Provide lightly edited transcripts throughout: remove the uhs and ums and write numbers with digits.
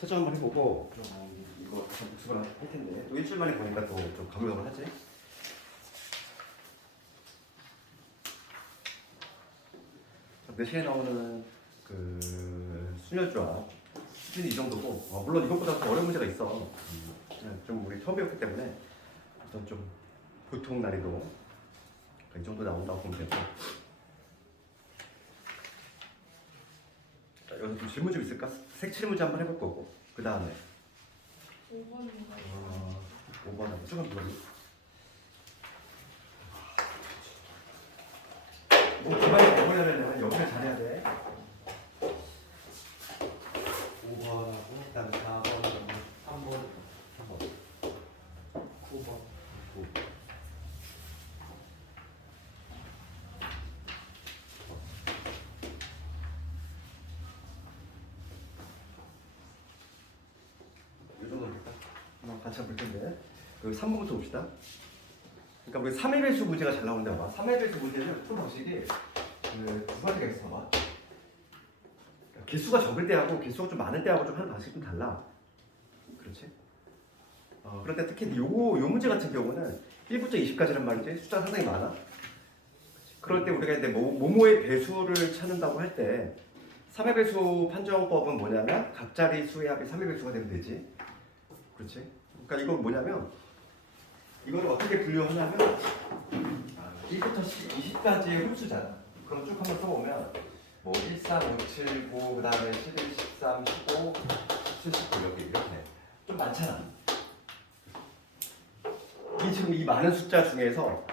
채점 한번 해보고 이거 좀 복습을 할 텐데 또 일주일 만에 보니까 또 좀 가물가물하지? 내 시에 나오는 순열조합 수준이 이 정도고 물론 이것보다 더 어려운 문제가 있어. 좀 우리 처음 배웠기 때문에 우선 좀 보통 난이도 이 정도 나온다고 보면 되고. 자, 여기서 좀 질문 좀 있을까? 색칠 문제 한번 해볼 거고 그 다음에 5번인가요? 5번 한번 조금 불러줘. 뭐 기반이 되려면 여기를 잘해야 돼. 5번하고 그다음에 4번하고 3번 9번. 9. 이 정도 될까? 한번 같이 한번 볼 텐데 3번부터 봅시다. 그러니까 우리 3의 배수 문제가 잘 나오는데 봐봐. 3의 배수 문제는 풀 방식이 두 가지가 있어 봐. 개수가 적을 때하고 개수가 좀 많을 때하고 좀 하는 방식이 좀 달라. 그렇지? 그런데 특히 요 문제 같은 경우는 1부터 20까지란 말이지. 숫자가 상당히 많아. 그럴 때 우리가 이제 모모의 배수를 찾는다고 할 때 3의 배수 판정법은 뭐냐면 각 자리 수의 합이 3의 배수가 되면 되지. 그렇지? 그러니까 이건 뭐냐면 이거를 어떻게 분류하냐면 1부터 20까지의 홀수잖아. 그럼 쭉 한번 써보면 뭐 1, 3, 5, 7, 9, 그 다음에 11, 13, 15, 17, 19 여기 이렇게 좀 많잖아. 지금 이 많은 숫자 중에서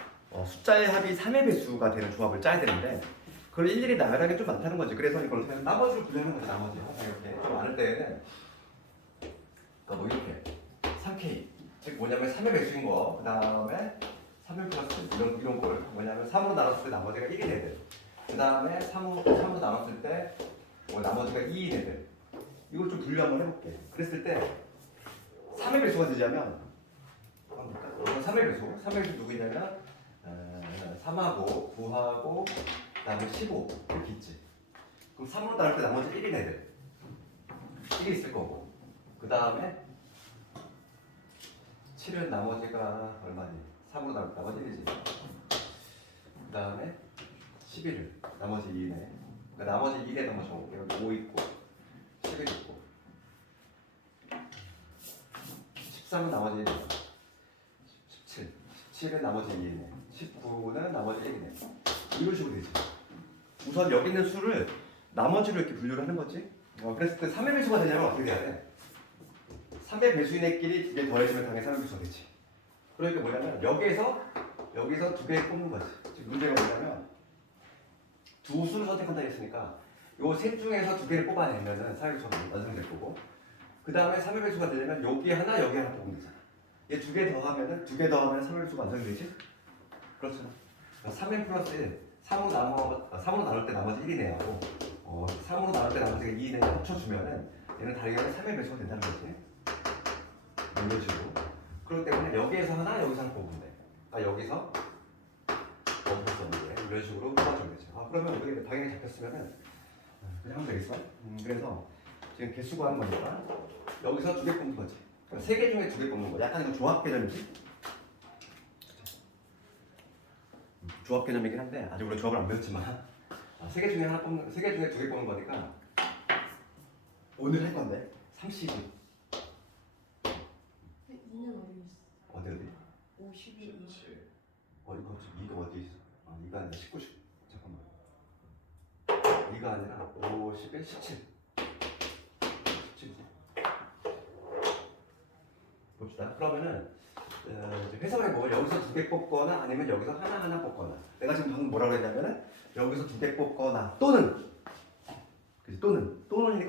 숫자의 합이 3의 배수가 되는 조합을 짜야 되는데 그걸 일일이 나열하기 좀 많다는 거지. 그래서 이걸 어떻게 하면 나머지로 분류하는 거지. 나머지 이렇게 좀 많을 때에는 그러니까 뭐 이렇게 3K 즉 뭐냐면 3의 배수인 거. 그 다음에 3의 플러스 이런 걸 뭐냐면 3으로 나눴을 때 나머지가 1이 돼야 돼. 그 다음에 3으로 나눴을 때 나머지가 2이 돼야 돼. 이걸 좀 분류 한번 해볼게. 그랬을 때 3의 배수가 되자면 3의 배수 3의 배수 누구냐면 3하고 9하고 그 다음에 15 이렇게 있지. 그럼 3으로 나눌 때 나머지 1이 돼야 돼. 1이 있을 거고 그 다음에 7은 나머지가 얼마니? 3으로 나눌 때 나머지 1이지. 그 다음에 11을 나머지 2네. 그러니까 나머지 2에 한번 적어볼게요. 여기 5 있고 11 있고 13은 나머지 1이네. 17은 나머지 2이네. 19는 나머지 1이네. 이런 식으로 되지. 우선 여기 있는 수를 나머지로 이렇게 분류를 하는 거지. 그랬을 때 3의 배수가 되냐면 어떻게 돼야 돼? 3의 배수인 애끼리 두 개 더해지면 당연히 3의 배수가 되지. 그러니까 뭐냐면 여기서 두 개 뽑는 거지. 지금 문제가 뭐냐면 두 수를 선택한다 했으니까 요 셋 중에서 두 개를 뽑아내면은 3의 배수가 완성될 거고 그 다음에 3의 배수가 되려면 여기 하나 여기 하나 뽑으면 되잖아. 얘 두 개 더하면은 3의 배수가 완성이 되지? 그렇잖아. 3n 플러스 1 3으로 나눌 때 나머지 1이네 하고 3으로 나눌 때 나머지가 2네 합쳐주면은 얘는 달걀은 3의 배수가 된다는 거지. 이런 식으로. 그렇기 때문에 여기에서 하나 여기서 하나 뽑으면 돼. 여기서 이런 식으로 뽑아주면 되죠. 그러면 우리가 당연히 잡혔으면은 그냥 하면 되겠어. 그래서 지금 개수 구하는 거니까 여기서 두 개 뽑는 거지. 세 개 중에 두 개 뽑는 거. 약간 이거 조합 개념이지. 조합 개념이긴 한데 아직 우리 조합을 안 배웠지만 세 개 중에 두 개 뽑는 거니까 오늘 할 건데 30일. 2는 어디 있어? 어디? 52. 이거 지금 2가 어디 있어? 2가 아니라 19. 잠깐만. 2가 아니라 50에 17. 17이지. 봅시다. 그러면은 회선해보면 여기서 두 개 뽑거나 아니면 여기서 하나 뽑거나 내가 지금 방금 뭐라고 했냐면은 여기서 두 개 뽑거나 또는이니까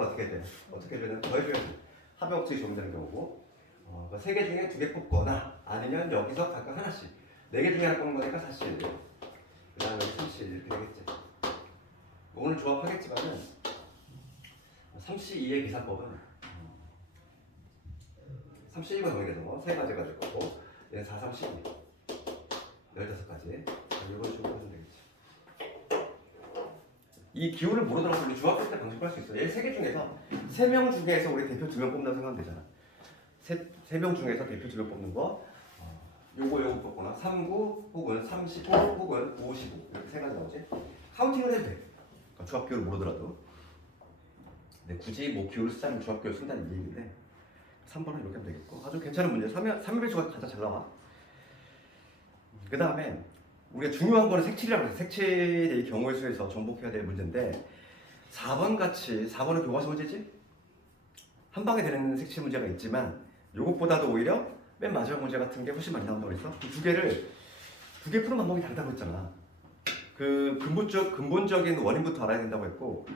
어떻게 돼? 어떻게 되는 더해줘야 돼. 합의 법칙이 적용되는 경우고 세 개 중에 두 개 뽑거나 아니면 여기서 각각 하나씩 네 개 중에 하나 뽑는 거니까 41. 그 다음에 여기 31 이렇게 되겠지. 오늘 조합하겠지만은 32의 계산법은 31과 더해서 세 가지가 될 거고 얘는 4, 3, 12 15가지 이런 식으로 하면 되겠지. 이 기호를 모르더라도 우리 중학교 때 방식할 수 있어. 얘 세 개 중에서 3명 중에서 우리 대표 2명 뽑는다고 생각하면 되잖아. 세 명 중에서 대표 2명 뽑는 거 요거 뽑거나 39 혹은 35 혹은 55 이렇게 세 가지 나오지. 카운팅을 해도 돼. 그러니까 중학교를 모르더라도. 근데 굳이 뭐 기호를 쓰자면 중학교를 쓴다는 얘기인데 3번은 이렇게 하면 되겠고 아주 괜찮은 문제. 3일배수가 가장 잘 나와. 그 다음에 우리가 중요한 거는 색칠이라고 해서 색칠의 경우의 수에서 정복해야 될 문제인데 4번 같이 4번은 교과서 문제지? 한 방에 되는 색칠 문제가 있지만 요것보다도 오히려 맨 마지막 문제 같은 게 훨씬 많이 나온다고 그랬어. 그 두 개 푸는 방법이 다르다고 했잖아. 그 근본적인 원인부터 알아야 된다고 했고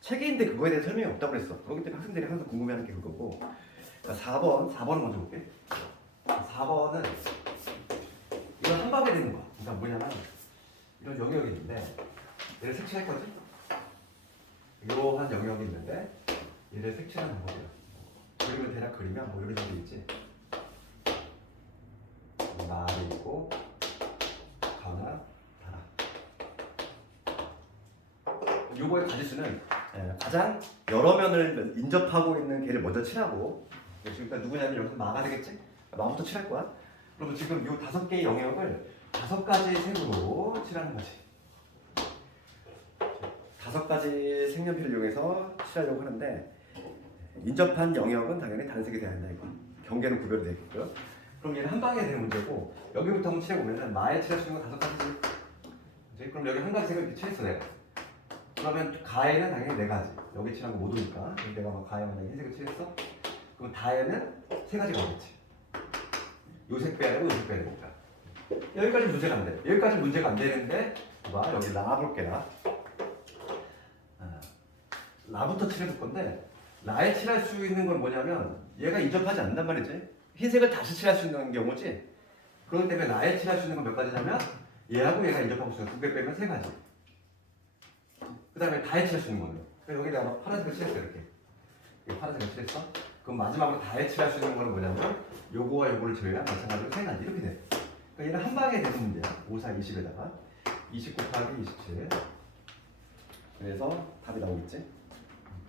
책에 있는데 그거에 대해 설명이 없다고 그랬어. 그렇기 때문에 학생들이 항상 궁금해하는 게 그거고. 그러니까 4번을 먼저 볼게. 4번은 이건 한 방에 되는 거야. 그러니까 뭐냐면 이런 영역이 있는데 얘를 색칠할 거지? 이러한 영역이 있는데 얘를 색칠하는 방법이야. 그림을 대략 그리면 뭐 이런 식으로 있지. 말이 있고 가나 달아. 요거의 가지수는 가장 여러 면을 인접하고 있는 개를 먼저 칠하고 그러니까 누구냐면 여기서 마가 되겠지? 마부터 칠할 거야. 그러면 지금 요 5개의 영역을 5가지 색으로 칠하는 거지. 5가지 색연필을 이용해서 칠하려고 하는데 인접한 영역은 당연히 다른 색이 돼야 한다 이거. 경계는 구별이 되겠고요. 그럼 얘는 한 방에 되는 문제고 여기부터 한번 칠해보면은 마에 칠할 수 있는 건 5가지지. 이제 그럼 여기 한 가지 색을 이렇게 칠했어 내가. 그러면 가에는 당연히 4가지. 여기 칠한 거 모두니까. 내가 막 가에 만약에 흰색을 칠했어. 그럼 다에는 3가지가 오겠지. 요색 빼야 되고 요색 빼야 되니까. 여기까지 문제가 안 돼. 여기까지 문제가 안 되는데 봐 여기 라 볼게 라. 라부터 칠해볼 건데 라에 칠할 수 있는 건 뭐냐면 얘가 인접하지 않는단 말이지. 흰색을 다시 칠할 수 있는 경우지. 그렇기 때문에 라에 칠할 수 있는 건 몇 가지냐면 얘하고 얘가 인접하고 있으면 2개 빼면 3가지. 그 다음에 다에 칠할 수 있는 거는 여기다가 막 파란색을 칠했어 이렇게. 파란색을 칠했어. 그럼 마지막으로 다에 칠할 수 있는 거는 뭐냐면 요거와 요거를 제외한 마찬가지로 3가지 이렇게 돼. 그러니까 얘는 한 방에 되는 문제야. 5, 4, 20에다가 20 곱하기 27. 그래서 답이 나오겠지.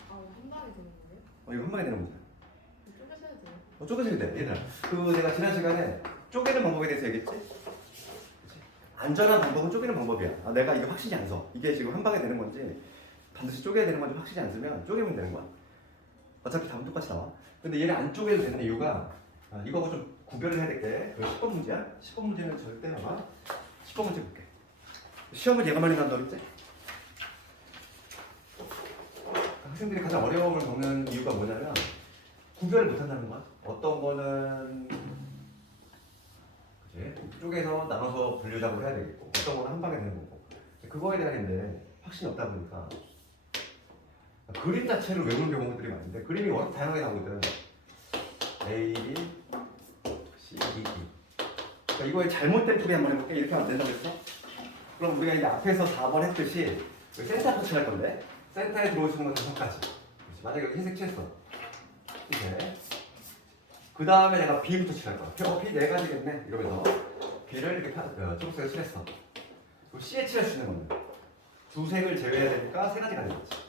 한 방에 되는 거예요? 이거 한 방에 되는 문제야. 쪼개서 해도 돼요? 쪼개서 돼. 얘들아. 내가 지난 시간에 쪼개는 방법에 대해서 얘기했지? 그치? 안전한 방법은 쪼개는 방법이야. 내가 이거 확실히 안 써. 이게 지금 한 방에 되는 건지 반드시 쪼개야 되는 건지 확실히 안 쓰면 쪼개면 되는 거야. 어차피 답은 똑같이 나와. 근데 얘를 안 쪼개도 되는 이유가 이거하고 좀 구별을 해야 될 게 10번 문제야. 10번 문제는 절대 아마 10번 문제 볼게. 시험을 얘가 많이 난다고 했지? 학생들이 가장 어려움을 겪는 이유가 뭐냐면 구별을 못한다는 거야. 어떤 거는 그치? 쪼개서 나눠서 분류작업을 해야 되겠고 어떤 거는 한 방에 되는 거고 그거에 대한 이제 확신이 없다 보니까 그림 자체를 외우는 경우들이 많은데 그림이 워낙 다양하게 나오거든. A, B, C, D, E. 그러니까 이거의 잘못된 풀이 한번 해볼게. 이렇게 하면 안 된다고 했어? 그럼 우리가 이제 앞에서 4번 했듯이 센터부터 칠할 건데 센터에 들어올 수 있는 건 5가지. 만약에 여기 흰색 칠했어. 이렇게. 그 다음에 내가 B부터 칠할 거야. B 4가지겠네. 이러면서 B를 이렇게 초록색을 칠했어. 그리고 C에 칠할 수 있는 건데 2색을 제외해야 되니까 3가지가 되겠지.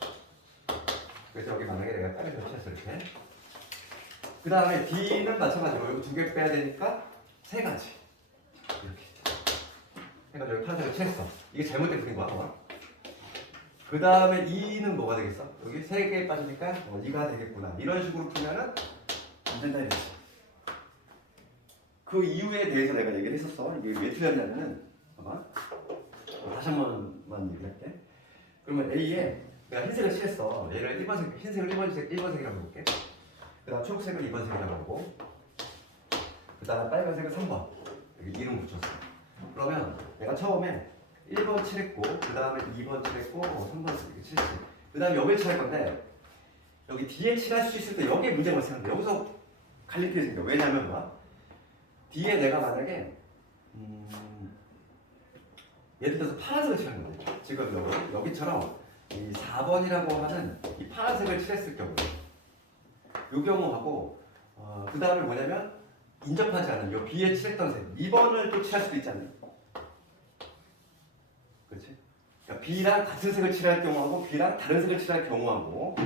그래서 여기 만약에 내가 빨간색을 칠했어 이렇게. 그 다음에 D는 마찬가지로 여기 2개 빼야 되니까 3가지. 이렇게. 해가지고 여기 파란색을 칠했어. 이게 잘못된 그린 거야. 그 다음에 E는 뭐가 되겠어? 여기 3개 빠지니까 2가 되겠구나. 이런 식으로 풀면은 안 된다 이거지. 그 이유에 대해서 내가 얘기를 했었어. 이게 왜 틀렸냐면은 아마 다시 한 번만 얘기할게. 그러면 A에 내가 흰색을 칠했어. 얘를 1번색, 흰색을 1번색이라고 해볼게. 그 다음 초록색을 2번색이라고 하고 그 다음 빨간색을 3번 여기 이름 붙였어. 그러면 내가 처음에 1번 칠했고 그 다음에 2번 칠했고 3번 이렇게 칠했어. 그 다음에 여기를 칠할 건데 여기 뒤에 칠할 수 있을 때 여기에 문제가 생겼는데 여기서 갈리게 생겨. 왜냐면 봐. 뒤에 내가 만약에 예를 들어서 파란색을 칠하는 거야. 지금 여기처럼 이 4번이라고 하는 이 파란색을 칠했을 경우 이 경우하고 그 다음에 뭐냐면 인접하지 않은 이 B에 칠했던 색 2번을 또 칠할 수도 있지 않나? 그렇지? 그러니까 B랑 같은 색을 칠할 경우하고 B랑 다른 색을 칠할 경우하고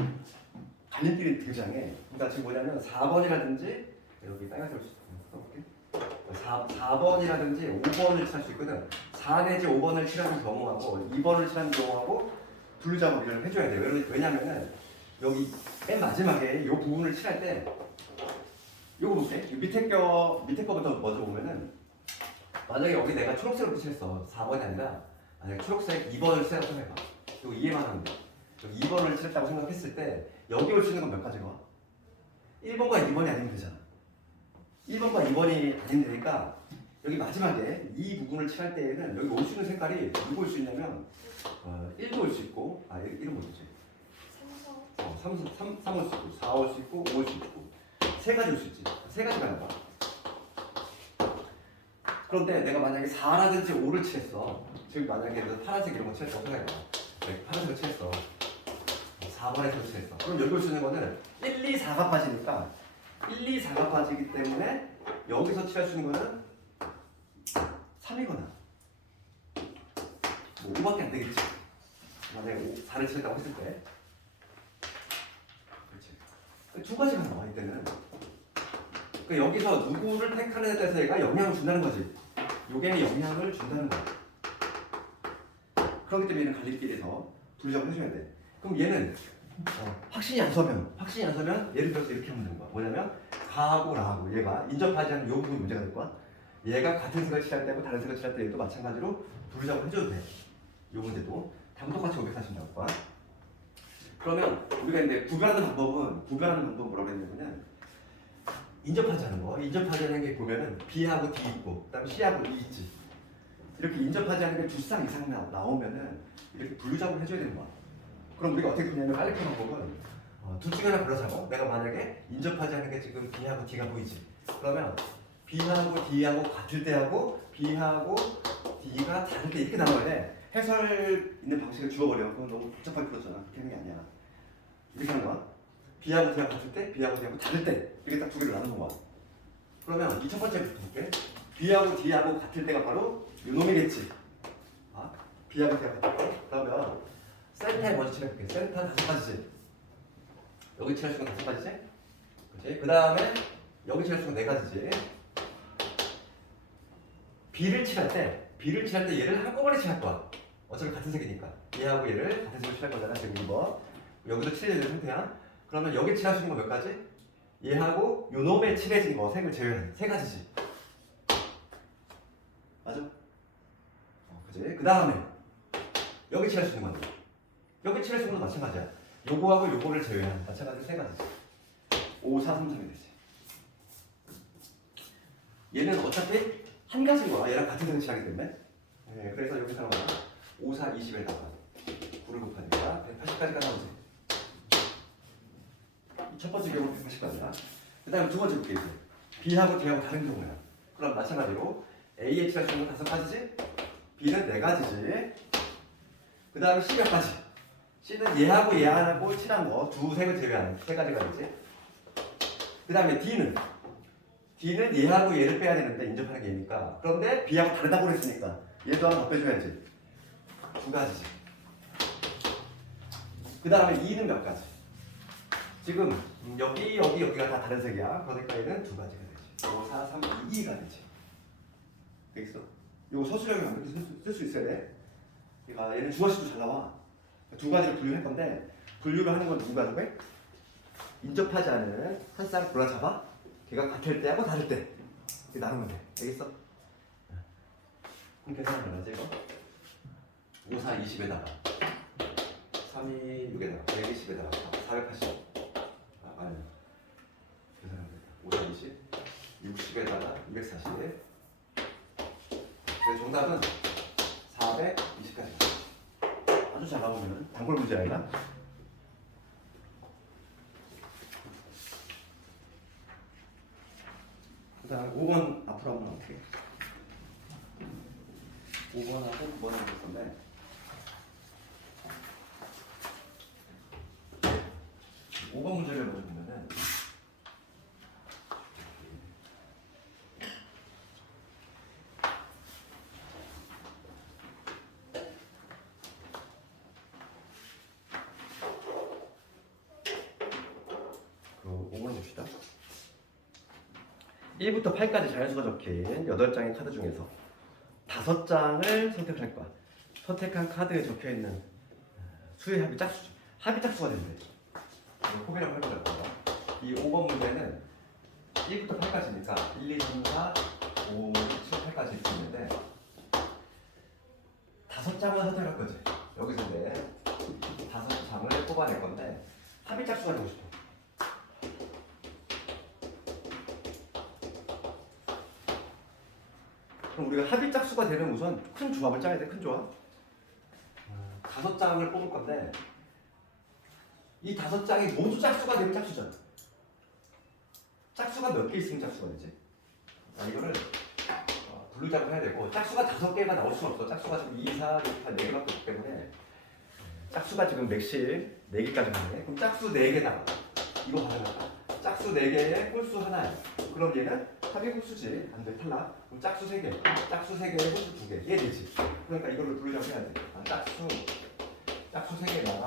갈림길이 등장해. 그러니까 지금 뭐냐면 4번이라든지 여기 빨간색으로 써볼게. 4번이라든지 5번을 칠할 수 있거든. 4 내지 5번을 칠하는 경우하고 2번을 칠하는 경우하고 분류작업을 해줘야 돼. 왜냐면은 여기 맨 마지막에 이 부분을 칠할 때 요거 볼게. 밑에 거부터 먼저 보면은 만약에 여기 내가 초록색으로 칠했어. 4번이 아니라 만약에 초록색 2번을 칠했다고 해봐. 이거 이해만 하면 돼. 여기 2번을 칠했다고 생각했을 때 여기 올 수 있는 건 몇 가지가? 1번과 2번이 아니면 되잖아. 1번과 2번이 아니면 되니까 여기 마지막에 이 부분을 칠할 때에는 여기 올 수 있는 색깔이 누구 올 수 있냐면 1도 올 수 있고 1은 뭐지? 3 올 수 있고 4 올 수 있고 5 올 수 있고 세 가지 올 수 있지. 세 가지가 나와. 그런데 내가 만약에 4라든지 5를 칠했어. 지금 만약에 파란색 이런 거 칠했다고 생각해봐. 파란색을 칠했어. 4번에서 칠했어. 그럼 여기 올 수 있는 거는 1, 2, 4가 빠지니까 1, 2, 4가 빠지기 때문에 여기서 칠할 수 있는 거는 3이거나 뭐 5밖에 안 되겠지. 만약에 4를 칠했다고 했을 때 그렇지. 두 가지가 나와 이때는. 그러니까 여기서 누구를 택하는 데 대해서 얘가 영향을 준다는 거지. 요게 영향을 준다는 거야. 그렇기 때문에 얘는 갈림길에서 분류작업을 해줘야 돼. 그럼 얘는 확신이 안 서면 예를 들어서 이렇게 하면 되는 거야. 뭐냐면 가하고 라하고 얘가 인접하지 않는 요 부분이 문제가 될 거야. 얘가 같은 색을 칠할 때고 다른 색을 칠할 때 얘도 마찬가지로 분류작업을 해줘도 돼. 요 문제도 다음 똑같이 540 나올 거야. 그러면 우리가 이제 구별하는 방법은 뭐라고 했냐면 인접하지 않은 거. 인접하지 않는 게 보면은 B하고 D 있고 그다음에 C하고 E 있지. 이렇게 인접하지 않는 게 두 쌍 이상 나오면은 이렇게 분류작업을 해줘야 되는 거야. 그럼 우리가 어떻게 하냐면 빨리 푸는 방법은 둘 중에 하나 골라잡아. 내가 만약에 인접하지 않는 게 지금 B하고 D가 보이지. 그러면 B하고 D하고 같을 때하고 B하고 D가 다를 때 이렇게 나눠야 돼. 해설 있는 방식을 주어버려. 그건 너무 복잡하게 풀었잖아. 그렇게 하는 게 아니야. 이렇게 하는 거야. B하고 D하고 같을 때, B하고 D하고 다를 때 이렇게 딱 두 개로 나누는 거야. 그러면 이 첫 번째부터 볼게. B하고 D하고 같을 때가 바로 요 놈이겠지. B하고 D하고 같을 때. 그러면 센터에 먼저 칠해볼게. 센터 5가지지. 여기 칠할 수 있는 5가지지? 그치? 그 다음에 여기 칠할 수 있는 4가지지. B를 칠할 때 얘를 한꺼번에 칠할 거야. 어차피 같은 색이니까. 얘하고 얘를 같은 색으로 칠할 거잖아. 지금 2번. 여기도 칠해야 되는 상태야. 그러면 여기 칠할 수 있는 거 몇 가지? 얘하고 요 놈에 칠해진 거 색을 제외하는 3가지지. 맞아? 그치? 그 다음에 여기 칠할 수 있는 건데. 여기 칠할 수 있는 것도 마찬가지야. 요거하고 요거를 제외한 마찬가지로 3가지지. 5, 4, 3, 3이 되지. 얘는 어차피 한 가지인 거야. 얘랑 같은 색을 칠하기 때문에. 네, 그래서 여기서 5, 4, 20에다가 9를 곱하니까 180까지가 나오지. 첫 번째 경우 180까지야. 그 다음에 두 번째 볼게 이제. B하고 D하고 다른 경우야. 그럼 마찬가지로 A에 칠할 수 있는 건 5가지지? B는 4가지지. 그 다음에 C 몇 가지? C는 얘하고 얘하고 칠한 거 두 색을 제외하는 3가지가 되지. 그 다음에 D는 얘하고 얘를 빼야 되는데 인접하는 게 얘니까. 그런데 B하고 다르다고 그랬으니까 얘도 하나 더 빼줘야지. 2가지지. 그 다음에 E는 몇 가지? 지금 여기가 다 다른 색이야. 그러니까 얘는 2가지가 되지. 5, 4, 3, 2, 2가 되지. 되겠어? 이거 서술형이 완벽히 쓸 수 있어야 돼. 그러니까 얘는 주어식도 잘 나와. 2가지를 분류할 건데 분류를 하는 건 누가 해? 인접하지 않은 한 쌍 골라잡아. 걔가 같을 때하고 다를 때 이렇게 나누면 돼. 되겠어? 그럼 계산하면 얼마지 이거? 5, 4, 20에다가 3, 2, 6에다가 120에다가 480 아니 계산하면 돼. 5, 4, 20 60에다가 240 그래서 정답은 420까지. 아주 잘 나오면 단골 문제 아니라. 그 다음에 5번 앞으로 한번 나올게. 5번하고 9번을 볼 건데 5번 문제를 먼저 보면은 1부터 8까지 자연수가 적힌 8장의 카드 중에서 5장을 선택할 거야. 선택한 카드에 적혀있는 수의 합이 짝수죠. 합이 짝수가 된대. 이거 코비랑 해보자. 이 5번 문제는 1부터 8까지니까 1, 2, 3, 4, 5, 6, 7, 8까지 이렇게 있는데 5장을 선택할 거지. 여기서 이제 5장을 뽑아낼 건데 합이 짝수가 되고 싶어. 그럼 우리가 합이 짝수가 되는 우선 큰 조합을 짜야 돼. 큰 조합. 5장을 뽑을 건데 이 5장이 모두 짝수가 되면 짝수잖아. 짝수가 몇 개 있으면 짝수가 되지? 이거를 분류작을 해야 되고 짝수가 5개가 나올 수는 없어. 짝수가 지금 2, 4, 6, 8, 4개밖에 없기 때문에 짝수가 지금 맥실 4개까지 가네. 그럼 짝수 4개 나와. 이거 가능하다. 짝수 4개에 홀수 하나야. 그럼 얘는 합이 홀수지. 안 돼. 탈락. 그럼 짝수 3개. 짝수 3개에 홀수 2개. 얘 되지. 그러니까 이거를 분류작을 해야 돼. 짝수 3개가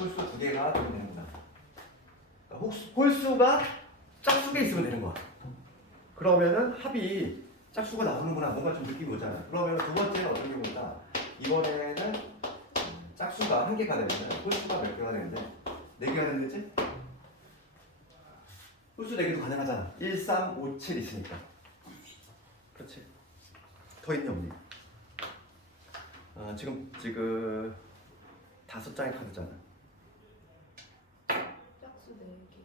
홀수 2개가 되면 되는구나. 그러니까 홀수가 짝수가 있으면 되는 거야. 그러면은 합이 짝수가 나오는구나. 뭔가 좀 느낌이 오잖아. 그러면 두 번째는 어떤 경우인가? 이번에는 짝수가 1개가 되면 홀수가 몇 개가 되는데 4개가 되는지? 홀수 4개도 가능하잖아. 1, 3, 5, 7 있으니까. 그렇지. 더 있니 없니? 지금 5장의 카드잖아. 짝수 4개.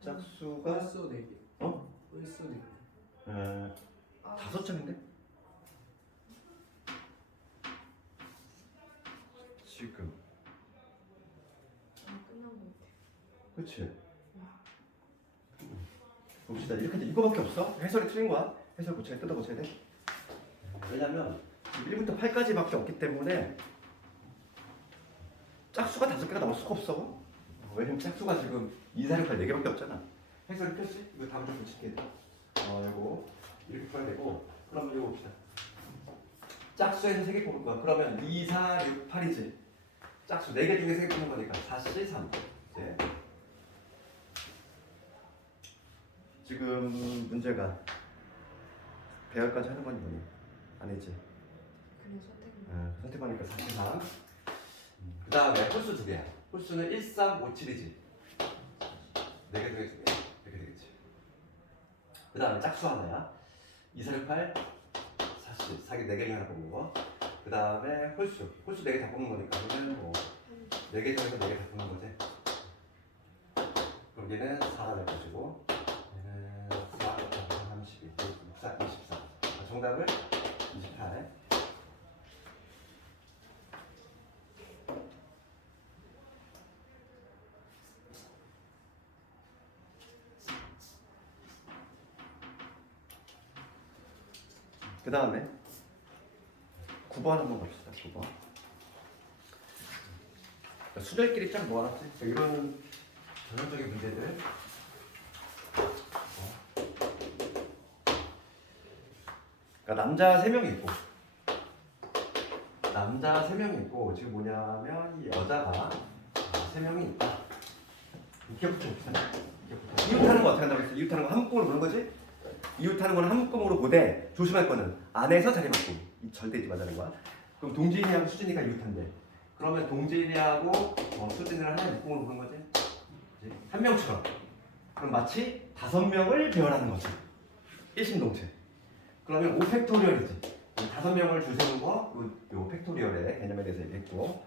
짝수가 홀수 4개. 어? 홀수 4개. 5장인데? 지금 끝난 것 같아. 그렇지. 봅시다. 이렇게 이거밖에 없어? 해설이 틀린 거야? 해설 고쳐야 뜯어 고쳐야 돼? 왜냐면 1부터 8까지밖에 없기 때문에 짝수가 5개가 나올 수가 없어. 왜냐면 짝수가 지금 2, 4, 6, 8, 4개밖에 없잖아. 해설이 폈지? 이거 다음 좀 붙일게. 이거 이렇게 풀어야 되고 그럼 이거 봅시다. 짝수에서 3개 뽑을 거야. 그러면 2, 4, 6, 8이지. 짝수 4개 중에 3개 뽑는 거니까 4, 3. 이제 지금 문제가 배열까지 하는 거니 뭐니? 아니지. 그냥 선택은. 선택하니까 43. 그 다음에 홀수 2개야. 홀수는 1, 3, 5, 7이지. 4개 중에 2개. 이렇게 되겠지. 그 다음에 짝수 하나야. 2, 4, 6, 8, 40. 4개 중에 하나 뽑는 거. 그 다음에 홀수 4개 다 뽑는 거니까 얘는 뭐 4개 중에서 4개 다 뽑는 거지. 그럼 얘는 4가 될 것이고 얘는 4, 32, 64, 24. 정답을 28. 그 다음에 9번 한번 봅시다. 9번. 수별끼리 쫙 모아놨지. 이런 전형적인 문제들. 그러니까 남자 3명이 있고 지금 뭐냐면 이 여자가 3명이 있다. 이렇게부터 봅시다. 이웃하는 거 어떻게 한다고 했어? 이웃하는 거 한 묶음으로 보는 거지? 이웃하는 거는 한 묶음으로 보되 조심할 거는 안에서 자리 바꿈. 절대 잊지 말자는 거야. 그럼 동진이하고 수진이가 이웃한대. 그러면 동진이하고 수진이를 하나의 묶음으로 보는 거지? 그치? 한 명처럼. 그럼 마치 5명을 배열하는 거지. 일심동체. 그러면 5팩토리얼이지. 5명을 줄 세운 거, 요 팩토리얼의 개념에 대해서 얘기했고,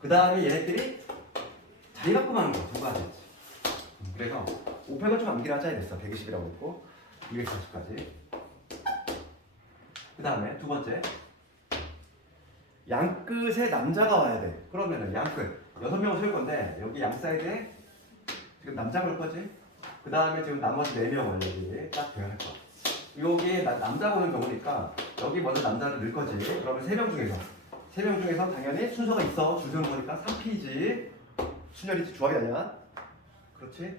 그 다음에 얘네들이 자리 바꿈하는 거 두 가지지. 그래서 5팩을 좀 암기를 하자 이랬어. 120이라고 했고, 240까지. 그 다음에 두 번째, 양끝에 남자가 와야 돼. 그러면은 양끝 6명을 세울 건데 여기 양 사이드에 지금 남자가 올 거지. 그 다음에 지금 나머지 4명을 여기 딱 배열할 거야. 여기에 남자가 오는 경우니까 여기 먼저 남자를 넣을 거지. 그러면 3명 중에서 당연히 순서가 있어. 줄 세우는 거니까 3P지. 순열이지. 조합이 아니야. 그렇지?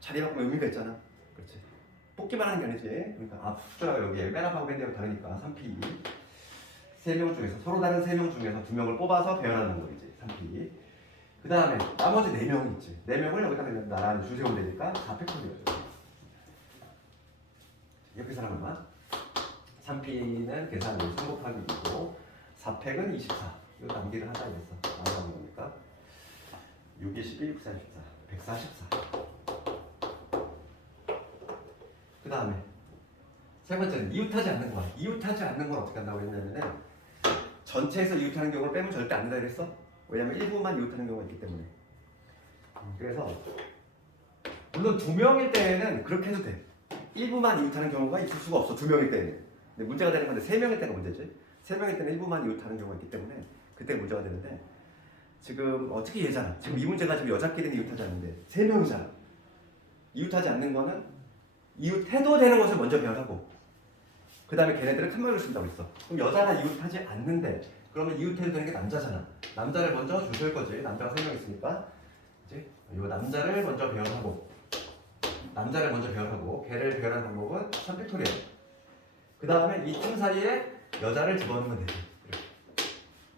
자리 바꾸면 의미가 있잖아. 그렇지? 뽑기만 하는 게 아니지. 그러니까 앞 숫자가 여기 맨 앞하고 맨 뒤하고 다르니까 3P. 3명 중에서 서로 다른 3명 중에서 2명을 뽑아서 배열하는 거이지. 3P. 그 그 다음에 나머지 4명이 있지. 4명을 여기다 그냥 나란히 줄 세우면 되니까 4팩토리얼. 이렇게 사람만 3P는 계산이 3 곱하기 2고 4팩은 24. 이거 남기를 하자 이랬어. 나오는 거니까 6, 12, 6, 4, 14. 144. 그 다음에 세 번째는 이웃하지 않는 거. 이웃하지 않는 건 어떻게 한다고 했냐면은 전체에서 이웃하는 경우를 빼면 절대 안 된다 그랬어. 왜냐면 일부만 이웃하는 경우가 있기 때문에. 그래서 물론 2명일 때에는 그렇게 해도 돼. 일부만 이웃하는 경우가 있을 수가 없어. 2명일 때는. 근데 문제가 되는 건데 3명일 때가 문제지. 3명일 때는 일부만 이웃하는 경우가 있기 때문에 그때 문제가 되는데 지금 어떻게 얘잖아. 지금 이 문제가 지금 여자끼리는 이웃하지 않는데 3명이잖아. 이웃하지 않는 거는 이웃해도 되는 것을 먼저 배열하고 그 다음에 걔네들은 큰 말을 쓴다고 했어. 그럼 여자가 이웃하지 않는데 그러면 이웃해도 되는 게 남자잖아. 남자를 먼저 주실 거지. 남자가 3명 있으니까 그치? 이 남자를 먼저 배열하고 걔를 배열하는 방법은 3팩토리얼. 그 다음에 이 틈 사이에 여자를 집어넣으면 되지.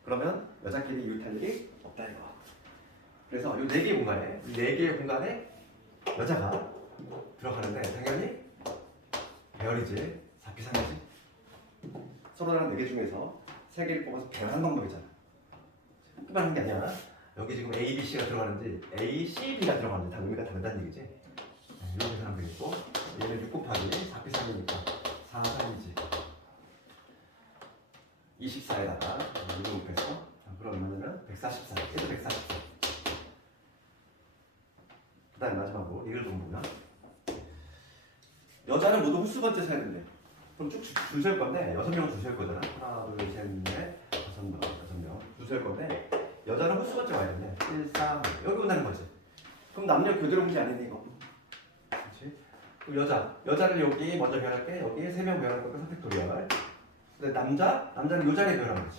그러면 여자끼리 이웃할 일이 없다 이거. 그래서 이 4개의 공간에 이 4개의 공간에 여자가 들어가는데 당연히 배열이지. 4P3이지. 서로 다른 4개 중에서 3개를 뽑아서 배열하는 방법이잖아. 뽑기만 하는 게 아니야. 여기 지금 A, B, C가 들어가는지 A, C, B가 들어가는지 다 의미가 다르다는 얘기지. 이렇게 계산하면 되겠고 얘는 6 곱하기 4P3이니까 4, 3이지. 24에다가 6을 곱해서 그러면은 144. 얘도 144. 그 다음에 마지막으로 이걸 좀 보면 여자는 모두 홀수번째 세야 된대. 그럼 쭉 줄 셀 건데 6명을 줄 셀 거잖아. 하나, 둘, 셋, 넷, 5명, 6명 줄 셀 건데 여자는 홀수번째 와야 된대. 1, 3 여기 온다는 거지. 그럼 남녀 교대로 문제 아니니 이거. 그렇지? 그럼 여자를 여기 먼저 배열할게. 여기 3명 배열할 거니까 선택토리얼. 근데 남자는 요 자리에 배열하는 거지.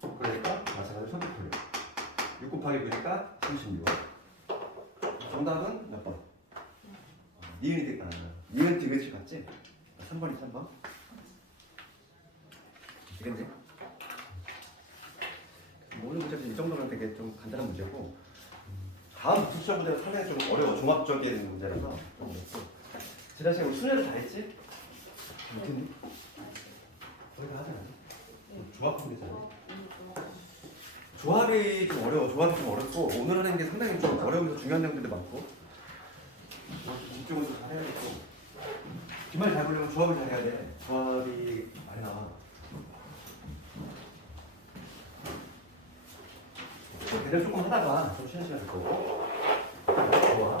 그러니까 마찬가지로 선택토리얼. 6 곱하기 9니까 36. 정답은 몇 번? 니은이 되겠다. 니은 디귿이 같지? 3번이 3번. 되겠네. 오늘 문제는 이 정도면 되게 좀 간단한 문제고 다음 수시적 문제는 상당히 좀 어려워. 종합적인 문제라서 좀 어렵고. 지난 시간에 우리 순회를 다 했지? 못했니? 거기다 하잖아. 조합 문제잖아. 조합이 좀 어려워. 조합이 좀 어렵고 오늘 하는 게 상당히 좀 어려우면서 중요한 내용들도 많고 이쪽은 좀 잘해야겠고 기말 잘 보려면 조합을 잘해야 돼. 조합이 많이 나와. 대략 조금 하다가 좀 쉬는 시간 될 거고 조합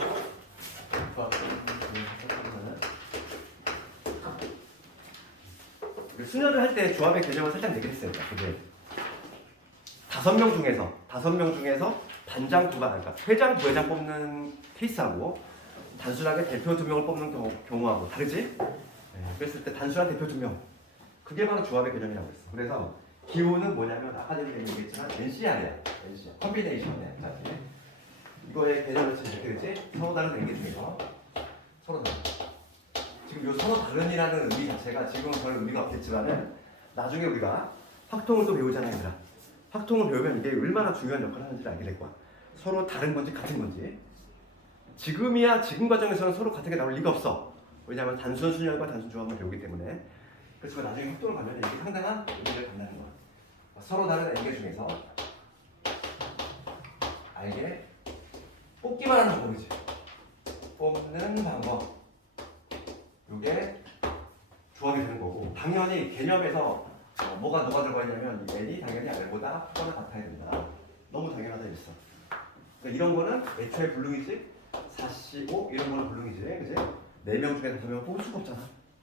수녀를 할 때 조합의 개념을 살짝 얘기를 했어요. 그게 5명 중에서 반장, 부반, 그러니까 회장, 부회장 뽑는 케이스하고 단순하게 대표 2명을 뽑는 경우하고 다르지? 네, 그랬을 때 단순한 대표 2명 그게 바로 조합의 개념이라고 했어. 그래서 기호는 뭐냐면 아까 전에 얘기했지만 NCR이야. NCR 컴비네이션이야. 이거의 개념을 이렇게 되지? 서로 다른 N개 중에서 서로 다른 지금 요 서로 다른이라는 의미 자체가 지금은 별 의미가 없겠지만은 나중에 우리가 확통을 또 배우잖아요. 얘들아. 확통을 배우면 이게 얼마나 중요한 역할을 하는지를 알게 될 거야. 서로 다른 건지 같은 건지. 지금이야 지금 과정에서는 서로 같은 게 나올 리가 없어. 왜냐하면 단순 순열과 단순 조합을 배우기 때문에. 그래서 나중에 확통을 가면 이게 상당한 의미를 갖는다는 거야. 서로 다른 N개 중에서 알게 뽑기만 하는 방법이지. 뽑는 방법. 이게 조합이 되는 거고 당연히 개념에서 뭐가 들어가 있냐면 N이 당연히 R보다 크거나 같아야 된다. 너무 당연하다 있어. 그러니까 이런 거는 애초에 불능이지. 4, 5 이런 거는 불능이지. 그지? 4명 중에 5명을 뽑을 수가 없잖아.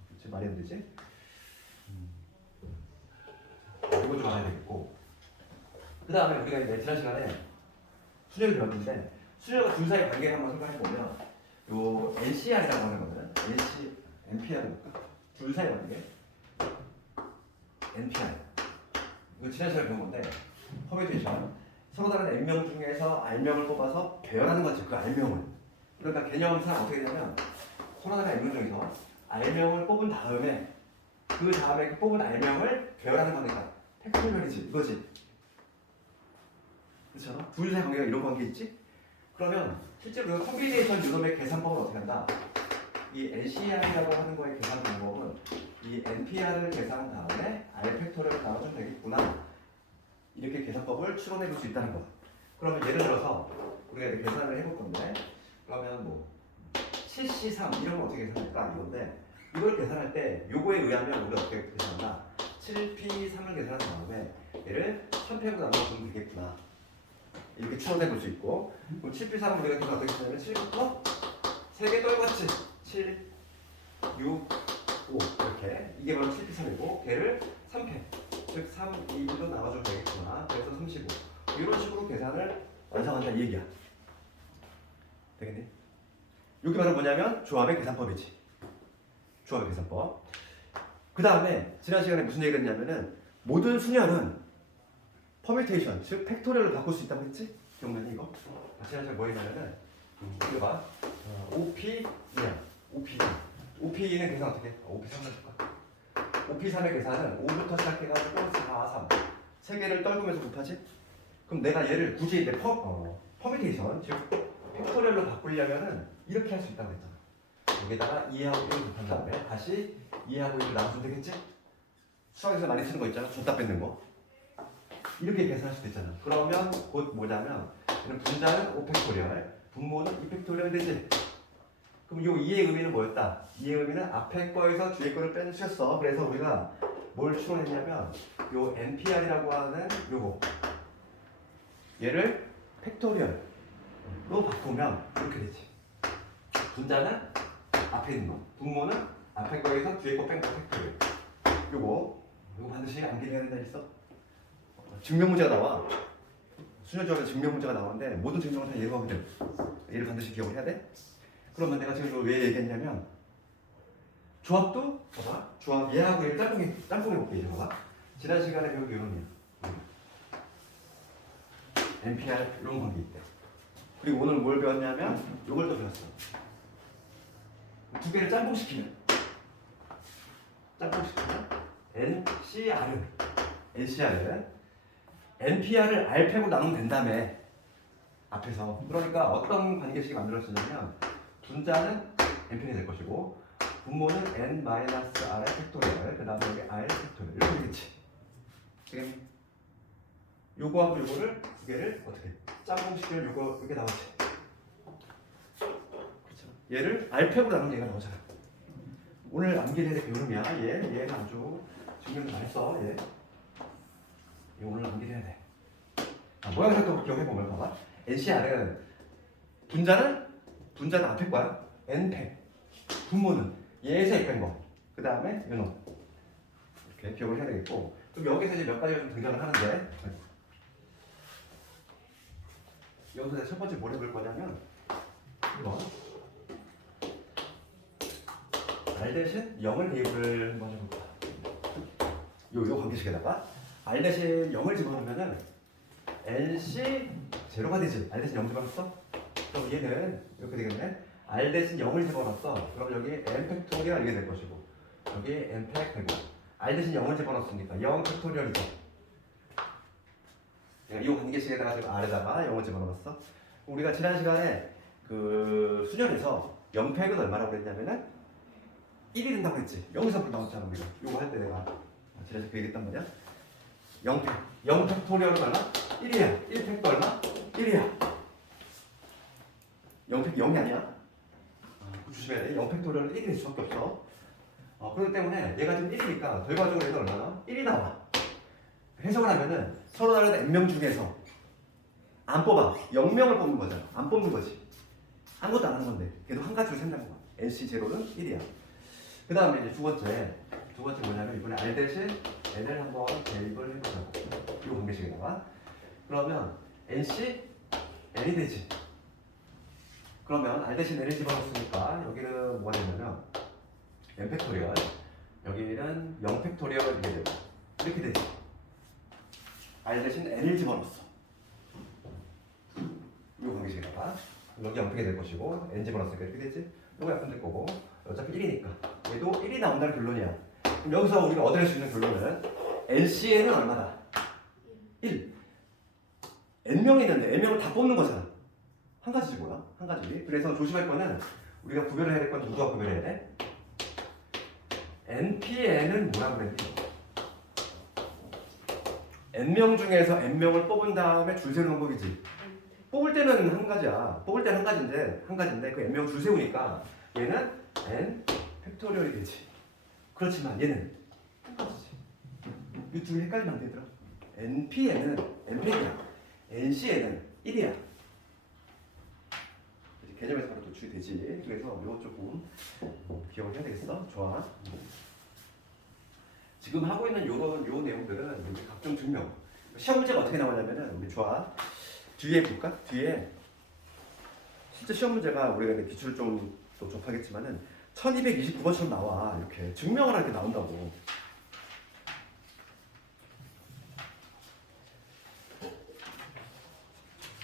그치? 말이 안 되지? 이거 좀 알아야 되겠고 그 다음에 우리가 이제 지난 시간에 수녀를 배웠는데 수녀가 둘 사이 관계를 한번 생각해보면 요 NCR이라고 하는 거는 NPR이라고 할까? 둘 사이 관계 NPR 이거 지난 시간에 배운 건데 퍼뮤테이션 서로 다른 N명 중에서 R명을 뽑아서 배열하는 거지. 그 R명을 그러니까 개념상 어떻게 되냐면 서로 다른 N명 중에서 R명을 뽑은 다음에 그 다음에 그 뽑은 R명을 배열하는 거니까 팩토리얼이지 이거지. 그렇잖아. 둘 사이 관계가 이런 관계 있지? 그러면 실제로 콤비네이션 유놈의 계산법은 어떻게 한다? 이 NCR이라고 하는 거의 계산 방법은 이 NPR을 계산한 다음에 R 팩토리얼을 나눠주면 되겠구나. 이렇게 계산법을 추론해 볼 수 있다는 거. 그러면 예를 들어서 우리가 이제 계산을 해볼 건데, 그러면 뭐 7C3 이런 거 어떻게 계산할까 이건데, 이걸 계산할 때 요거에 의하면 우리가 어떻게 계산하나 7P3을 계산한 다음에 얘를 1000팩으로 나눠주면 되겠구나. 이렇게 추론해 볼 수 있고, 그럼 7P3을 우리가 계산 어떻게 했냐면 7부터 3개 떨궜지. 7, 6, 5 이렇게. 이게 바로 7P3이고 걔를 3팩, 즉 3, 2, 1로 나눠주면 되겠구나. 그래서 35. 이런 식으로 계산을 완성한다 이 얘기야. 되겠니? 이게 바로 뭐냐면 조합의 계산법이지. 조합의 계산법. 그 다음에 지난 시간에 무슨 얘기를 했냐면은 모든 순열은 퍼뮤테이션, 즉 팩토리얼로 바꿀 수 있다고 했지? 기억나니 이거? 지난 시간에 뭐 했냐면은 이거 봐. OP야. OP는 계산 어떻게 해? OP3을 해줄까? OP3의 계산은 5부터 시작해가지고 4, 3 3개를 떨구면서 곱하지? 그럼 내가 얘를 굳이 이제 퍼뮤테이션, 즉 팩토리얼로 바꾸려면은 이렇게 할 수 있다고 했잖아. 여기다가 2하고 1을 곱한 다음에 다시 2하고 1을 나눠주면 되겠지? 수학에서 많이 쓰는 거 있잖아. 줬다 뺏는 거. 이렇게 계산할 수도 있잖아. 그러면 곧 뭐냐면 분자는 5팩토리얼, 분모는 2팩토리얼 되지? 그럼 요 2의 의미는 뭐였다? 2의 의미는 앞에 거에서 뒤에 거를 빼는 수였어. 그래서 우리가 뭘 추론했냐면 요 NPR이라고 하는 요거 얘를 팩토리얼로 바꾸면 이렇게 되지. 분자는 앞에 있는 거, 분모는 앞에 거에서 뒤에 거 뺀 거 팩토리얼. 요거 반드시 암기해야 된다 했어. 증명 문제가 나와. 수녀조합에서 증명 문제가 나오는데 모든 증명은 다 예거거든. 얘를 반드시 기억을 해야 돼. 그러면 내가 지금 이걸 왜 얘기했냐면 조합도 봐봐. 조합 얘하고 얘를 짬뽕해 볼게. 이제 봐봐. 지난 시간에 배운 게 이런이야. NPR 이런 관계 있대. 그리고 오늘 뭘 배웠냐면 이걸 또 배웠어. 두 개를 짬뽕시키면 NCR은 NPR을 R팩으로 나누면 된다며. 앞에서. 그러니까 어떤 관계식이 만들어지냐면 분자는 NPR이 될 것이고 분모는 N-R의 팩토리얼, 그 다음에 여기 R 팩토리얼 이렇게 되겠지. 지금 요거하고 요거를 두 개를 어떻게 짬뽕시키면 요거 이렇게 나오지. 그렇죠. 얘를 R팩으로 나누면 얘가 나오잖아. 오늘 암기해야 될 요놈이야. 얘는 아주 증명도 잘했어. 얘 오늘 암기해야 돼. 모양을 또 기억해보면 봐봐. NCR은 분자는 앞에 거야. N팩. 분모는 얘에서 뺀 거. 그 다음에 요놈. 이렇게 기억을 해야 되겠고. 그럼 여기서 이제 몇 가지가 좀 등장을 하는데 여기서 내가 첫 번째 뭘 해볼 거냐면 이거 R 대신 0을 대입을 한번 해볼까. 요 관계식에다가 R 대신 0을 집어넣으면은 NC 제로가 되지. R 대신 0 집어넣었어? 그럼 얘는 이렇게 되겠네. R 대신 0을 집어넣었어. 그럼 여기 N 팩토리얼 이게 될 것이고 여기 N 팩 되고 R 대신 0을 집어넣었으니까 0 팩토리얼이죠. 이 관계식에다가 지금 R에다가 0을 집어넣었어. 우리가 지난 시간에 그 수련에서 0팩은 얼마라고 그랬냐면은 1이 된다고 했지. 여기서부터 나왔잖아 우리가. 요거 할 때 내가 지난주에 그 얘기했단 말이야. 0팩. 0 팩토리얼은 얼마? 1이야. 1팩도 얼마? 1이야. 0팩 0이 아니야. 조심해야 돼. 0 팩토리얼은 1이 될 수밖에 없어. 그렇기 때문에 얘가 지금 1이니까 결과적으로 얘는 얼마나? 1이 나와. 해석을 하면은 서로 다른 n명 중에서 안 뽑아. 0명을 뽑는 거잖아. 안 뽑는 거지. 아무것도 안 하는 건데. 걔도 한 가지로 생각한 거야. NC0는 1이야. 그 다음에 이제 두 번째 뭐냐면 이번에 R 대신 N을 한번 대입을 해보자고. 이 관계식에다가. 그러면 NC N이 되지. 그러면 R 대신 N을 집어넣었으니까 여기는 뭐가 되냐면 N 팩토리얼, 여기는 0 팩토리얼 이렇게 되고 이렇게 되지. R 대신 N을 집어넣었어. 이 관계식에다가 여기 0팩이 될 것이고 N 집어넣었으니까 이렇게 되지. 이거 약분 될 거고 어차피 1이니까 얘도 1이 나온다는 결론이야. 그럼 여기서 우리가 얻어낼 수 있는 결론은 NCN은 얼마다? 1. N명 N명이 있는데 N명을 다 뽑는 거잖아. 한 가지지 뭐야? 한 가지. 그래서 조심할 거는 우리가 구별을 해야 될 건 누가 구별해야 돼? NPN은 뭐라고 그랬니? N명 중에서 N명을 뽑은 다음에 줄 세우는 방법이지. 뽑을 때는 한 가지야. 뽑을 때는 한 가지인데 그 N명 줄 세우니까 얘는 N 팩토리얼이 되지. 그렇지만 얘는 한 가지지. 이 둘이 헷갈리면 안 되더라. NPN은 NPN이야. NCN은 1이야. 개념에서 바로 도출이 되지. 그래서 이거 조금 기억을 해야 되겠어. 좋아. 지금 하고 있는 요 내용들은 우리 각종 증명. 시험 문제가 어떻게 나오냐면은 우리 좋아. 뒤에 볼까? 뒤에 실제 시험 문제가 우리가 이제 기출을 좀 또 접하겠지만은 1229번처럼 나와. 이렇게 증명을 하게 나온다고.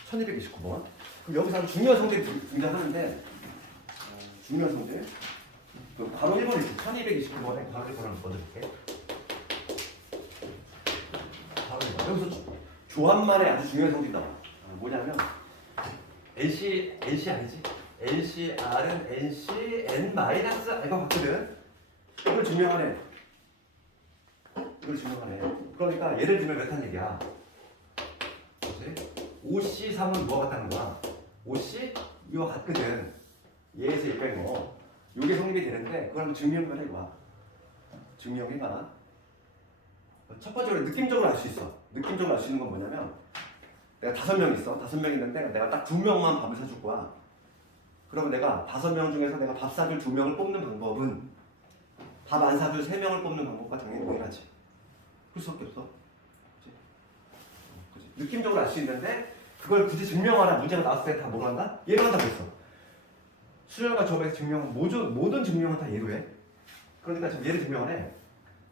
(1229번) 그럼 여기서 중요한 성질이 등장하는데 중요한 성질 바로 1번에 있어. 1229번에 바로 1번을 먼저 볼게. 바로 1번. 여기서 조합만의 아주 중요한 성질이 나와. 뭐냐면 NC 아니지? NCR은 NC N-R과 같거든. 이걸 증명하네. 그러니까 예를 들면 이렇다는 얘기야. OC3은 뭐가 같다는 거야? OC 이와 같거든. 얘에서 얘 빼고 요게 성립이 되는데 그걸 한번 증명을 해봐. 증명해봐. 첫 번째로 느낌적으로 알 수 있어. 느낌적으로 알 수 있는 건 뭐냐면 내가 5명 있어. 5명 있는데 내가 딱 2명만 밥을 사줄 거야. 그러면 내가 5명 중에서 내가 밥 사줄 2명을 뽑는 방법은 밥 안 사줄 3명을 뽑는 방법과 당연히 동일하지. 그럴 수밖에 없어. 그치? 느낌적으로 알 수 있는데 그걸 굳이 증명하라 문제가 나왔을 때 다 뭘 한다? 얘로 한다고 했어. 수열과 접에서 증명은 모든 증명은 다 얘로 해. 그러니까 지금 얘를 증명하네.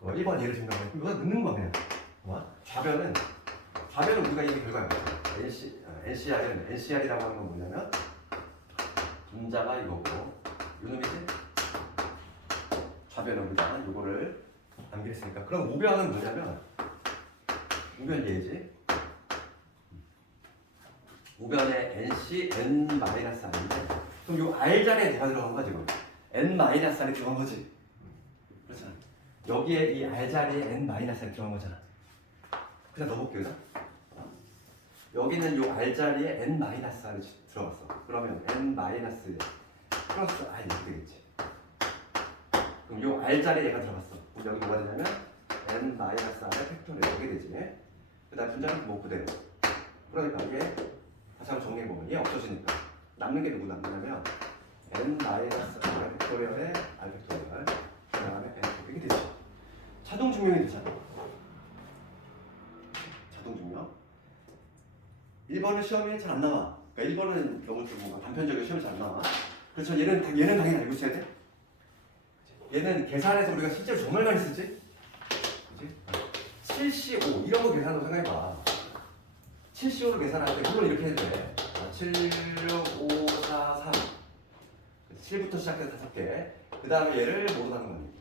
1번 얘를 증명하네. 그럼 이거 넣는 거야 그냥. 좌변은 우리가 이게 결과야. NCR이라고 하는 건 뭐냐면 분자가 이거고 요놈이지? 좌변은 우리가 요거를 암기했으니까. 그럼 우변은 뭐냐면 우변 얘지. 우변에 NC N-R인데 그럼 요 R 자리에 내가 들어간 거야 지금. N-R이 들어간 거지. 그렇잖아. 여기에 이 R 자리에 N-R이 들어간 거잖아. 그냥 넣어볼게 여기다. 여기는 요 R 자리에 N-R이 들어갔어. 그러면 N- 플러스 I 이렇게 되겠지. 그럼 요 R 자리에 얘가 들어갔어. 그럼 여기 뭐가 되냐면 N-R 팩토리얼 이렇게 되지. 그 다음 분자는 뭐 그대로. 그러니까 이게 다시 한번 정리해보면 얘 없어지니까 남는 게 누구 남느냐면 N-R 팩토리얼에 R 팩토리얼 그 다음에 N 이렇게 되지. 자동 증명이 되잖아. 자동 증명. 1번은 시험에 잘 안 나와. 그러니까 1번은 너무 좀 뭔가 단편적인 시험에 잘 안 나와. 그렇죠. 얘는 당연히 알고 있어야 돼. 얘는 계산해서 우리가 실제로 정말 많이 쓰지. 그치? 7C5 이런 거 계산하고 생각해봐. 7C5를 계산할 때 물론 이렇게 해도 돼. 7, 6, 5, 4, 3 7부터 시작해서 5개. 그 다음에 얘를 뭐로 나눈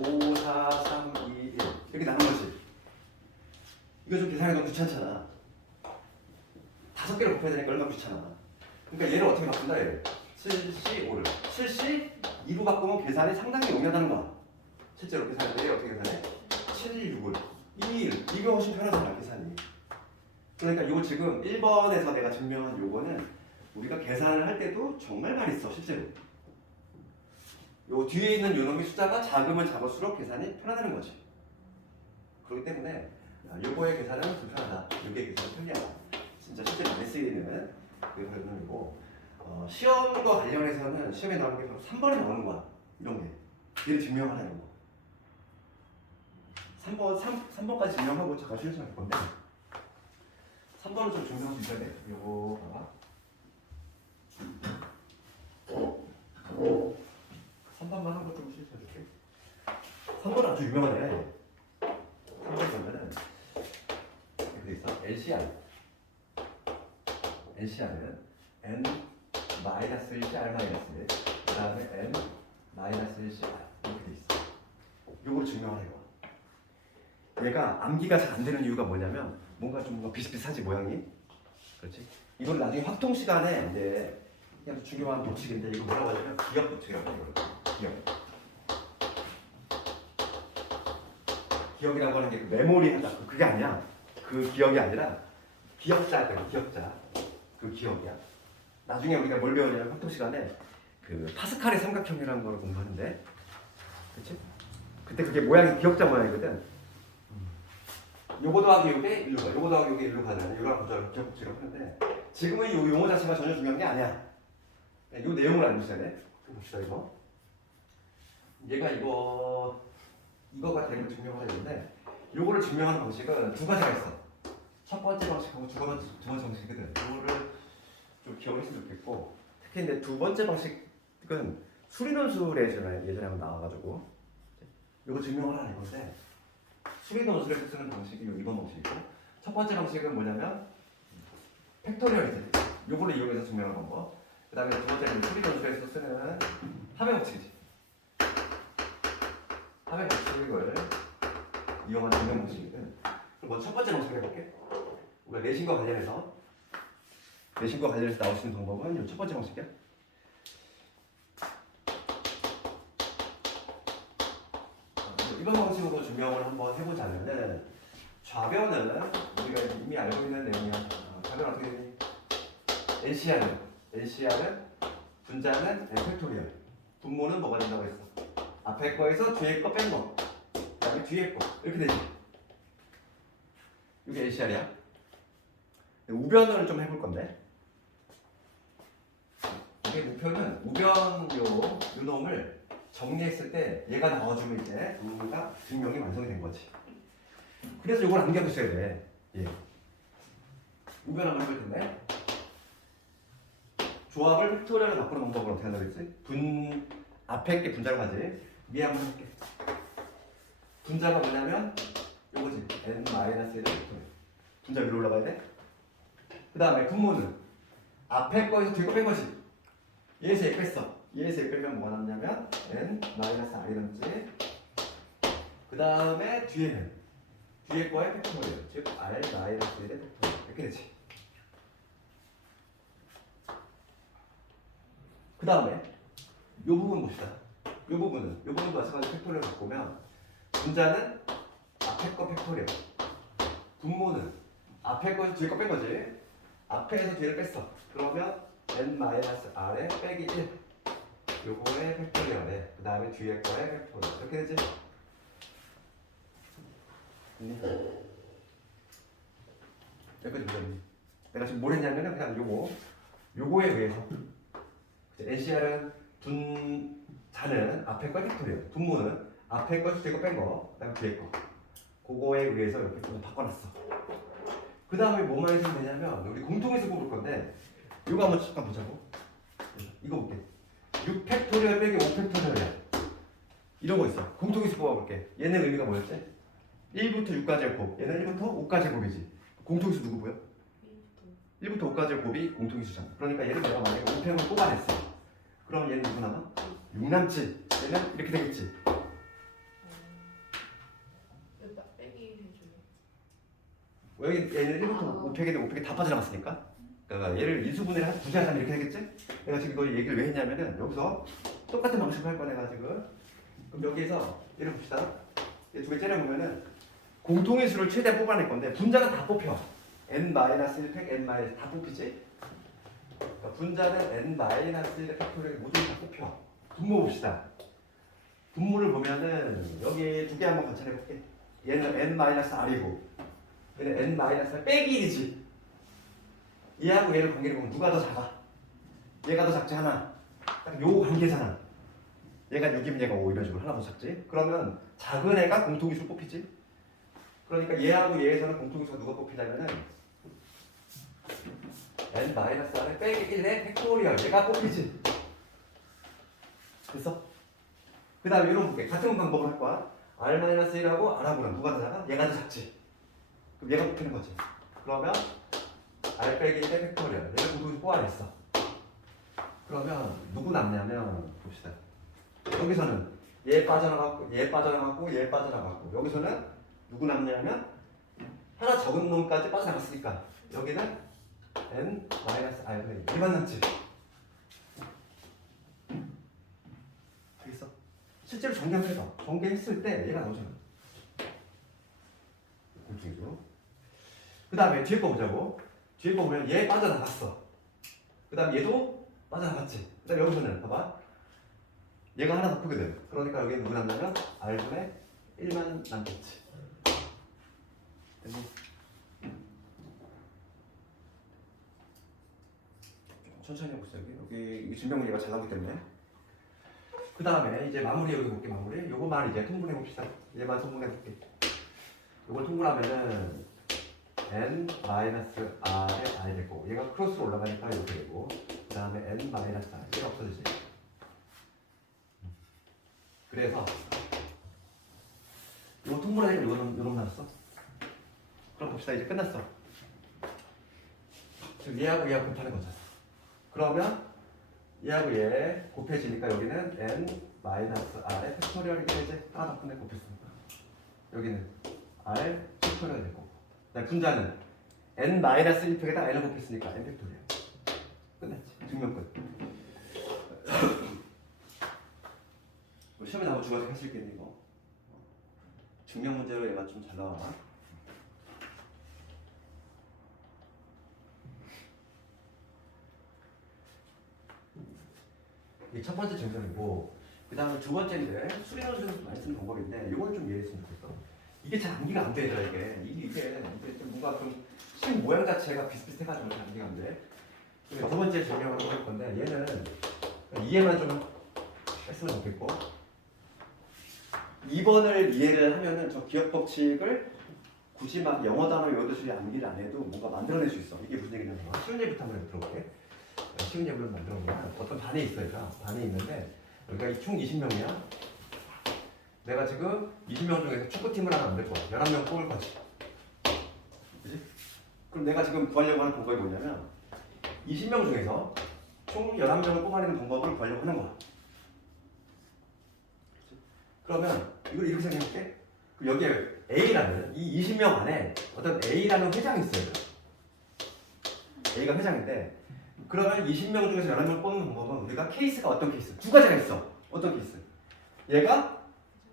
거니? 5, 4, 3, 2, 1 이렇게 나눈 거지. 이거 좀 계산이 너무 귀찮잖아. 5개를 곱해야 되니까 얼마나 귀찮아. 그러니까 얘를 어떻게 바꾼다 얘를. 7C5를 7C2로 바꾸면 계산이 상당히 용이하다는 거야. 실제로 계산할 때 어떻게 계산해? 7, 6을 2, 1 이게 훨씬 편하잖아 계산이. 그러니까 이거 지금 1번에서 내가 증명한 요거는 우리가 계산을 할 때도 정말 많이 써 실제로. 요 뒤에 있는 요놈의 숫자가 작으면 작을수록 계산이 편하다는 거지. 그렇기 때문에 요거의 계산은 불편하다. 요게 계산은 편리하다. 진짜 실제로 많이 쓰이는 그런 놈이고. 시험과 관련해서는 시험에 나오는 게 바로 3번에 나오는 거야. 이런 게. 얘를 증명하라는 거. 3번까지 증명하고 잠깐 쉬는 시간 될 건데 3번은 좀 증명할 수 있어야 돼. 요거 봐봐. 3번만 하고 좀 실수해줄게. 3번은 아주 유명하네. 3번 보면은 이렇게 있어. NCR은 N-1C R-1 그 다음에 N-1C R 이렇게 돼 있어. 요걸 증명하래요. 얘가 암기가 잘 안 되는 이유가 뭐냐면 뭔가 비슷비슷하지 모양이. 그렇지? 이걸 나중에 확통 시간에 이제 그냥 중요한 법칙인데 이거 뭐라고 하냐면 기억 법칙이라고 해요. 기억. 기억이라고 하는 게 메모리 한다. 그게 아니야. 그 기억이 아니라 기억자야. 기억자. 그 기억이야. 나중에 우리가 뭘 배우냐면 확통 시간에 그 파스칼의 삼각형이라는 걸 공부하는데, 그렇지? 그때 그게 모양이 기억자 모양이거든. 요거 더하기 요게 일로 가. 요거 더하기 요게 일로 가잖아. 요거랑 보자고 기억 법칙이라고 하는데 지금은 이 용어 자체가 전혀 중요한 게 아니야. 이 내용을 알고 있어야 돼. 봅시다 이거. 얘가 이거가 되는 걸 증명하려 되는데 요거를 증명하는 방식은 두 가지가 있어. 첫 번째 방식하고 두 번째 방식이거든. 이거를 좀 기억했으면 좋겠고 특히 이제 두 번째 방식은 수리논술에 예전에 한번 나와가지고 요거 증명하라는 건데 수리논술에서 쓰는 방식이 요 2번 방식이고 첫 번째 방식은 뭐냐면 팩토리얼 요거를 이용해서 증명하는 방법. 그 다음에 두 번째는 수리논술에서 쓰는 합의 법칙이지. 합의 법칙을 이용한 증명 방식이거든. 그럼 첫 번째 방식을 해볼게. 우리가 내신과 관련해서 나올 수 있는 방법은 이 첫 번째 방식이야. 이번 방식으로 증명을 한번 해보자면은 좌변은 우리가 이미 알고 있는 내용이야. 좌변 어떻게 되니? NCR은 분자는 N 팩토리얼. 분모는 뭐가 된다고 했어? 앞에 거에서 뒤에 거 뺀 거. 그 다음에 뒤에 거. 이렇게 되지. 이게 NCR이야. 우변을 좀 해볼 건데. 이게 목표는 우변 요 놈을 정리했을 때 얘가 나와주면 이제 우가 증명이 완성이 된 거지. 그래서 이걸 남겨두셔야 돼. 예. 우변 한번 해볼 텐데. 조합을 팩토리얼로 바꾸는 방법을 어떻게 한다고 했지? 앞에 게 분자로 가지. 위에 한번 해볼게. 분자가 뭐냐면 요거지. n-1의 팩토리얼. 분자 위로 올라가야 돼. 그 다음에 분모는 앞에 거에서 뒤에 거 뺀 거지. 얘에서 얘 뺐어. 얘에서 얘 빼면 뭐가 남냐면 n-r이 남지. 그 다음에 뒤에는 뒤에 거의 팩토리얼. 즉 r-1의 팩토리얼. 이렇게 되지. 그 다음에 요 부분 봅시다. 요 부분도 마찬가지로 팩토리얼 바꾸면 분자는 앞에 거 팩토리얼. 분모는 앞에 거에서 뒤에 거 뺀 거지. 앞에서 뒤를 뺐어. 그러면 n-r에 빼기 1. 요거의 팩토리얼에 그 다음에 뒤에 거의 팩토리얼. 이렇게 되지? 여기까지 보셨니? 내가 지금 뭘 했냐면은 그냥 요거에 의해서 NCR은 분자는 앞에 거 팩토리얼. 분모는 앞에 거 뒤에 거 뺀 거. 그 다음에 뒤에 거. 그거에 의해서 이렇게 좀 바꿔놨어. 그 다음에 뭐만 해주면 되냐면 우리 공통에서 뽑을 건데 이거 한번 잠깐 보자고. 이거 볼게. 6팩토리얼 빼기 5팩토리얼이야. 이런 거 있어. 공통에서 뽑아볼게. 얘는 의미가 뭐였지? 1부터 6까지의 곱. 얘는 1부터 5까지의 곱이지. 공통수 누구 보여? 1부터 5까지의 곱이 공통수잖아. 그러니까 얘를 내가 만약에 5팩을 뽑아냈어. 그럼 얘는 누구 남아? 6 남지. 얘는 이렇게 되겠지. 여기 얘는 1부터 5팩인데 5팩이 다 빠져나갔으니까. 그러니까 얘를 인수분해를 한 굳이 하자면 이렇게 되겠지? 내가 지금 이거 얘기를 왜 했냐면은 여기서 똑같은 방식을 할 거야 내가 지금. 그럼 여기에서 얘를 봅시다. 얘 두 개 째려보면은 공통의 수를 최대한 뽑아낼 건데 분자는 다 뽑혀. n-1팩, n- 다 뽑히지? 그러니까 분자는 n-1의 팩토리얼 모두 다 뽑혀. 분모 봅시다. 분모를 보면은 여기 두 개 한번 관찰해볼게. 얘는 n-r이고 얘는 n-r 빼기 1이지. 얘하고 얘를 관계를 보면 누가 더 작아? 얘가 더 작지 하나. 딱 요 관계잖아. 얘가 6이면 얘가 5 이런 식으로 하나 더 작지. 그러면 작은 애가 공통수로 뽑히지. 그러니까 얘하고 얘에서는 공통수가 누가 뽑히냐면은 n-r에 빼기 1의 팩토리얼 얘가 뽑히지. 됐어? 그 다음에 이런 볼게. 같은 방법을 할 거야. r-1하고 r하고는 누가 더 작아? 얘가 더 작지. 그럼 얘가 뽑히는 거지. 그러면 r 빼기 1의 팩토리얼 얘가 공통수 뽑아냈어. 그러면 누구 남냐면 봅시다. 여기서는 얘 빠져나갔고 얘 빠져나갔고 얘 빠져나갔고 여기서는 누구 남냐면 하나 적은 놈까지 빠져나갔으니까 여기는 n 마이너스 r분의 2 만났지? 알겠어? 실제로 전개를 해봐. 전개했을 때 얘가 나오잖아. 공중이죠. 그 다음에 뒤에 거 보자고. 뒤에 거 보면 얘 빠져나갔어. 그 다음 얘도 빠져나갔지. 그 다음 여기서는 봐봐. 얘가 하나 더 크거든. 그러니까 여기 누구 남냐면 r분의 1만 남겠지. 됐니? 천천히 해보세요. 여기 증명 문제가 잘 나오기 때문에. 그 다음에 이제 마무리 여기 볼게. 마무리. 요거만 이제 통분해 봅시다. 얘만 통분해 볼게. 요걸 통분하면은 n 마이너스 r에 r 되고 얘가 크로스로 올라가니까 이렇게 되고 그 다음에 n 마이너스 r 얘가 없어지지. 그래서 이거 통분하니까 요놈 나왔어. 그럼 봅시다. 이제 끝났어. 지금 얘하고 얘하고 곱하는 거잖아. 그러면 얘하고 얘 곱해지니까 여기는 n 마이너스 r의 팩토리얼이 되지. 하나 더 끝내 곱했으니까 여기는 r 팩토리얼이 되고 분자는 n 마이너스 1팩에다 n을 곱했으니까 n 팩토리얼. 끝났지. 증명 끝. 뭐 시험에 나오면 주어서 할 수 있겠니 이거. 증명 문제로 얘가 좀 잘 나와. 이게 첫 번째 증명이고 그 다음에 두 번째인데 수리노트에서 많이 쓰는 방법인데 이걸 좀 이해했으면 좋겠어. 이게 잘 암기가 안 되더라 이게 좀 뭔가 좀 식 모양 자체가 비슷비슷해가지고 잘 암기가 안 돼. 두 번째 증명을 할 건데 얘는 이해만 좀 했으면 좋겠고 2번을 이해를 하면은 저 기억 법칙을 굳이 막 영어 단어 외우듯이 암기를 안 해도 뭔가 만들어낼 수 있어. 이게 무슨 얘기냐면 쉬운 예부터 한번 들어볼게. 쉬운 예부를 만들어 보면 어떤 반이 있어요. 반이 있는데 여기가 총 20명이야. 내가 지금 20명 중에서 축구팀을 하나 만들 거야. 11명 뽑을 거지. 그지? 그럼 내가 지금 구하려고 하는 방법이 뭐냐면 20명 중에서 총 11명을 뽑아내는 방법을 구하려고 하는 거야. 그러면 이걸 이렇게 생각해볼게. 여기에 A라는 이 20명 안에 어떤 A라는 회장이 있어요. A가 회장인데 그러면 20명 중에서 11명을 뽑는 방법은 우리가 케이스가 어떤 케이스? 두 가지가 있어. 어떤 케이스? 얘가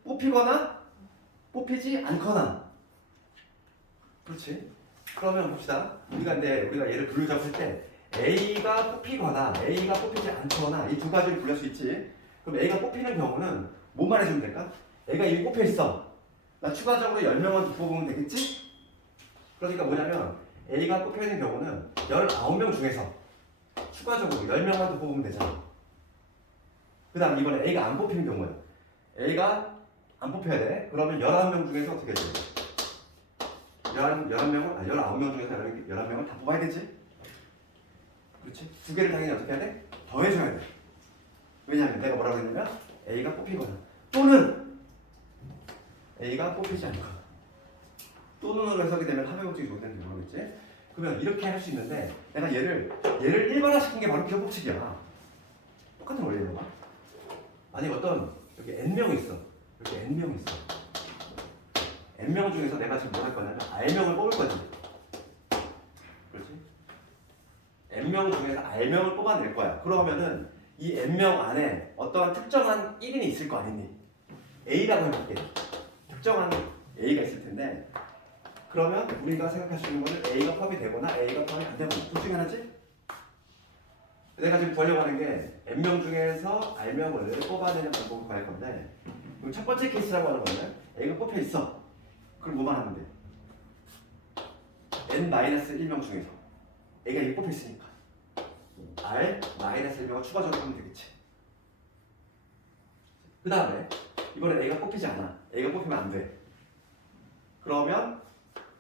뽑히거나 뽑히지 않거나. 그렇지? 그러면 봅시다. 우리가 얘를 분류 잡을 때 A가 뽑히거나 A가 뽑히지 않거나 이 두 가지를 분류할 수 있지. 그럼 A가 뽑히는 경우는 뭐만 해주면 될까? A가 이미 뽑혀 있어. 나 추가적으로 10명만 더 뽑으면 되겠지? 그러니까 뭐냐면 A가 뽑혀 있는 경우는 19명 중에서 추가적으로 10명만 더 뽑으면 되잖아. 그 다음 이번에 A가 안 뽑히는 경우는 A가 안 뽑혀야 돼. 그러면 11명 중에서 어떻게 해야 돼? 19명 중에서 11명을 다 뽑아야 되지? 그렇지? 두 개를 당연히 어떻게 해야 돼? 더해줘야 돼. 왜냐하면 내가 뭐라고 했냐면 A가 뽑히거나 또는 A가 뽑히지 않거나 또는으로 해석이 되면 합의 법칙이 좋다는지 모르겠지? 그러면 이렇게 할 수 있는데 내가 얘를 일반화시킨 게 바로 기억 법칙이야. 똑같은 원리인 거야. 아니 어떤 여기 n명이 있어. 여기 n명이 있어. n명 중에서 내가 지금 뭐 할 거냐면 r명을 뽑을 거지. 그렇지? n명 중에서 r명을 뽑아낼 거야. 그러면은 이 n명 안에 어떠한 특정한 1인이 있을 거 아니니? A라고 해볼게. 특정한 A가 있을 텐데 그러면 우리가 생각할 수 있는 거는 A가 포함이 되거나 A가 포함이 안 되거나 둘 중에 하나지? 내가 지금 구하려고 하는 게 n명 중에서 r명을 뽑아내는 방법을 구할 건데 첫 번째 케이스라고 하는 거는 A가 뽑혀 있어. 그럼 뭐만 하면 돼? n-1명 중에서 A가 이미 뽑혀 있으니까 r-1명을 추가적으로 하면 되겠지. 그 다음에 이번에 A가 뽑히지 않아. A가 뽑히면 안 돼. 그러면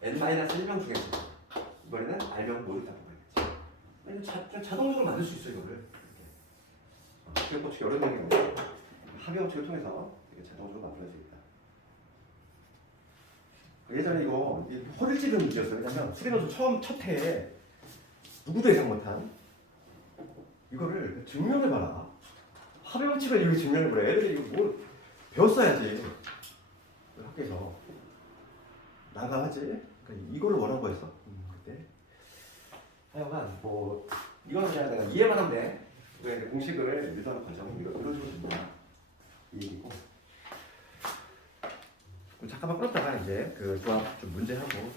n-1명 중에서 이번에는 r명 모두 다 뽑아야겠지. 자동적으로 만들 수 있어 이거를. 기억 법칙이 어려운 얘기가 없어. 합의 법칙을 통해서 이게 자동적으로 만들어지겠다. 예전에 이거 허를 찌르는 문제였어요. 왜냐면 수리노트 첫 해에 누구도 예상 못한 이거를 증명해봐라. 합의 법칙을 이렇게 증명해보래. 애들이 이거 뭘 배웠어야지. 학교에서 난감하지? 그러니까 이거를 원한 거였어. 그때 하여간 뭐 이거는 그냥 내가 이해만 하면 돼. 그래 이제 공식을 밀도나 관점은 이런 식으로 준다. 이 얘기고. 그럼 잠깐만 끊었다가 이제 그 조합 좀 문제 하고 좀